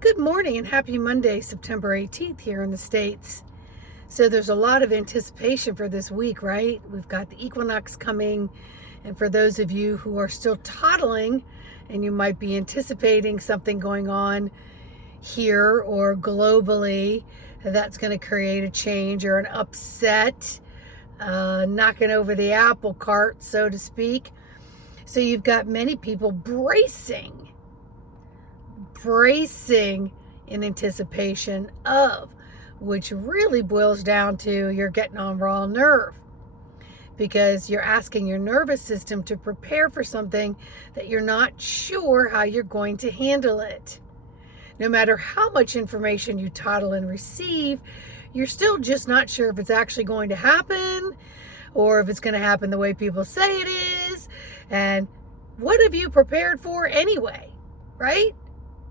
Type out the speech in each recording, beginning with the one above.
Good morning and happy Monday, September 18th here in the States. So there's a lot of anticipation for this week, right? We've got the equinox coming. And for those of you who are still toddling and you might be anticipating something going on here or globally, that's going to create a change or an upset, knocking over the apple cart, so to speak. So you've got many people bracing in anticipation of, which really boils down to you're getting on raw nerve because you're asking your nervous system to prepare for something that you're not sure how you're going to handle it. No matter how much information you toddle and receive, you're still just not sure if it's actually going to happen or if it's going to happen the way people say it is. And what have you prepared for anyway, right?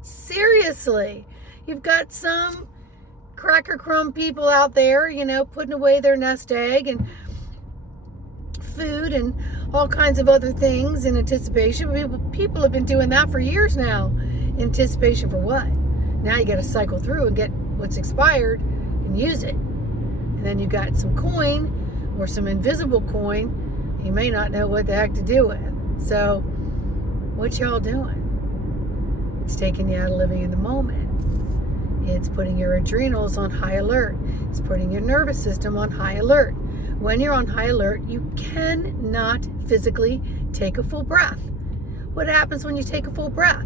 Seriously, you've got some cracker crumb people out there, putting away their nest egg and food and all kinds of other things in anticipation. People have been doing that for years now. Anticipation for what? Now you got to cycle through and get what's expired and use it. And then you got some coin or some invisible coin you may not know what the heck to do with. So what y'all doing? It's taking you out of living in the moment. It's putting your adrenals on high alert. It's putting your nervous system on high alert. When you're on high alert, you cannot physically take a full breath. What happens when you take a full breath?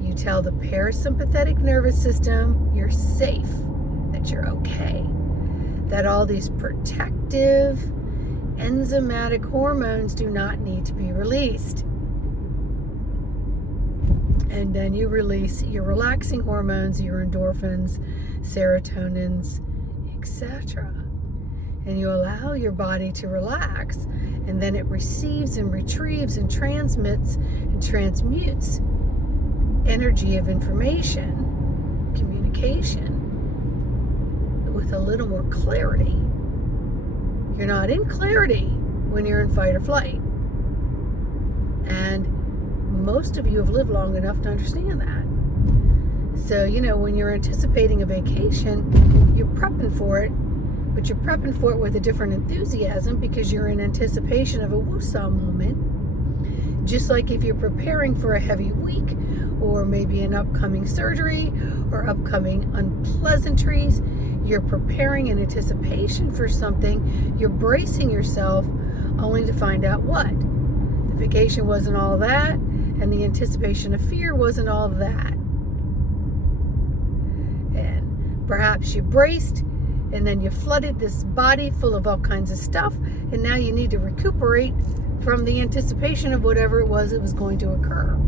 You tell the parasympathetic nervous system you're safe, that you're okay, that all these protective enzymatic hormones do not need to be released. And then you release your relaxing hormones, your endorphins, serotonins, etc. And you allow your body to relax, and then it receives and retrieves and transmits and transmutes energy of information, communication, with a little more clarity. You're not in clarity when you're in fight or flight. And most of you have lived long enough to understand that. So, when you're anticipating a vacation, you're prepping for it, but you're prepping for it with a different enthusiasm because you're in anticipation of a woosah moment. Just like if you're preparing for a heavy week or maybe an upcoming surgery or upcoming unpleasantries, you're preparing in anticipation for something, you're bracing yourself only to find out what? The vacation wasn't all that. And the anticipation of fear wasn't all of that. And perhaps you braced, and then you flooded this body full of all kinds of stuff, and now you need to recuperate from the anticipation of whatever it was going to occur.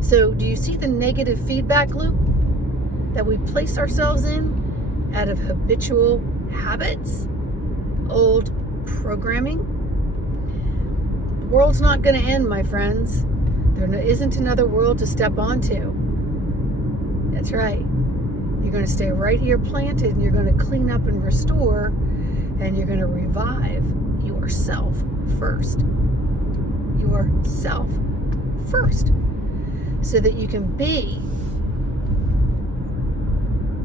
So do you see the negative feedback loop that we place ourselves in out of habitual habits, old programming? The world's not going to end, my friends. There isn't another world to step onto. That's right. You're going to stay right here planted, and you're going to clean up and restore, and you're going to revive yourself first. Yourself first. So that you can be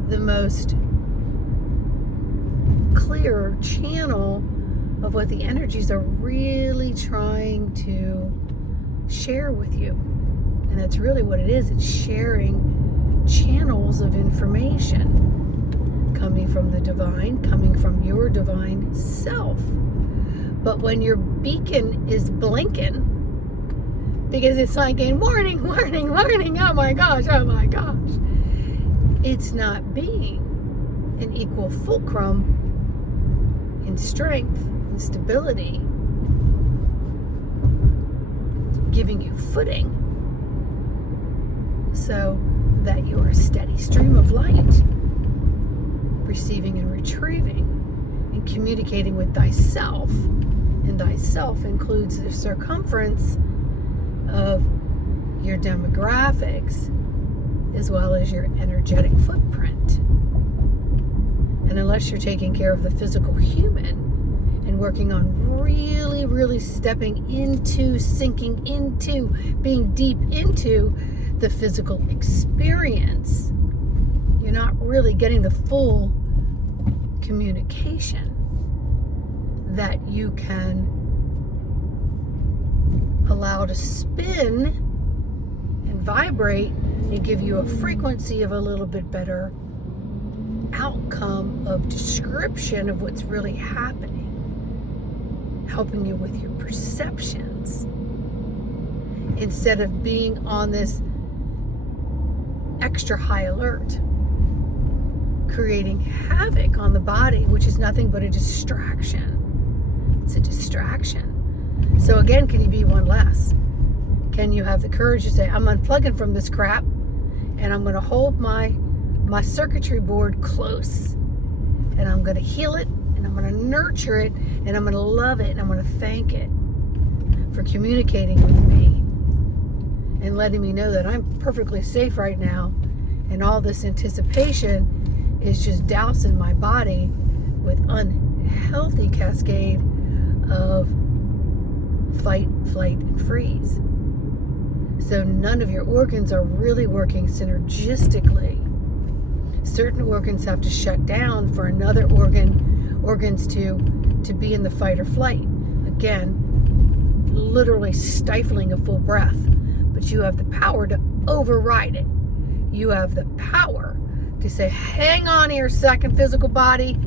the most clear channel of what the energies are really trying to share with you. And that's really what it is. It's sharing channels of information coming from the divine, coming from your divine self. But when your beacon is blinking, because it's like a warning, warning, warning, oh my gosh, it's not being an equal fulcrum in strength and stability, giving you footing so that you're a steady stream of light, receiving and retrieving and communicating with thyself. And thyself includes the circumference of your demographics as well as your energetic footprint. And unless you're taking care of the physical human and working on really stepping into, sinking into, being deep into the physical experience. You're not really getting the full communication that you can allow to spin and vibrate and give you a frequency of a little bit better outcome of description of what's really happening, helping you with your perceptions instead of being on this extra high alert, creating havoc on the body, which is nothing but a distraction. It's a distraction. So again, can you be one less? Can you have the courage to say, I'm unplugging from this crap and I'm going to hold my circuitry board close and I'm going to heal it and I'm going to nurture it and I'm going to love it and I'm going to thank it for communicating with me and letting me know that I'm perfectly safe right now, and all this anticipation is just dousing my body with unhealthy cascade of fight, flight, and freeze. So none of your organs are really working synergistically. Certain organs have to shut down for another organs to be in the fight or flight. Again, literally stifling a full breath. But you have the power to override it. You have the power to say, hang on here, second physical body.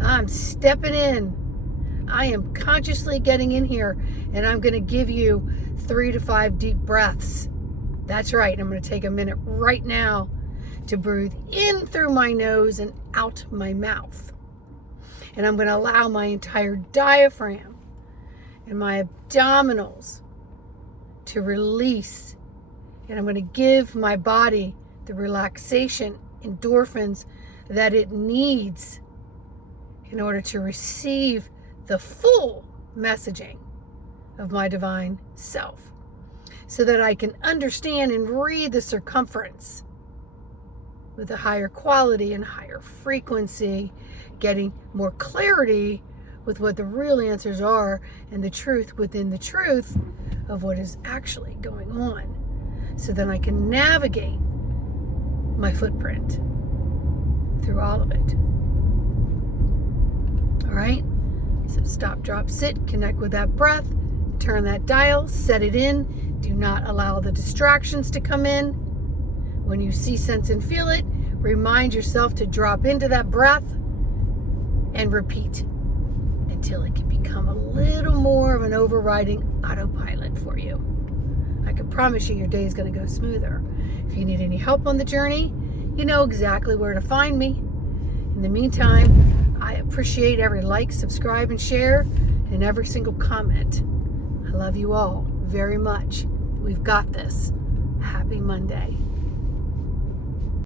I'm stepping in. I am consciously getting in here, and I'm going to give you 3 to 5 deep breaths. That's right. I'm going to take a minute right now to breathe in through my nose and out my mouth. And I'm going to allow my entire diaphragm and my abdominals to release. And I'm going to give my body the relaxation, endorphins that it needs in order to receive the full messaging of my divine self, so that I can understand and read the circumference with a higher quality and higher frequency, getting more clarity with what the real answers are and the truth within the truth of what is actually going on, so then I can navigate my footprint through all of it. All right? So stop, drop, sit, connect with that breath, turn that dial, set it in. Do not allow the distractions to come in. When you see, sense, and feel it, remind yourself to drop into that breath and repeat until it can become a little more of an overriding autopilot for you. I can promise you your day is going to go smoother. If you need any help on the journey, you know exactly where to find me. In the meantime, I appreciate every like, subscribe, and share, and every single comment. I love you all very much. We've got this. Happy Monday.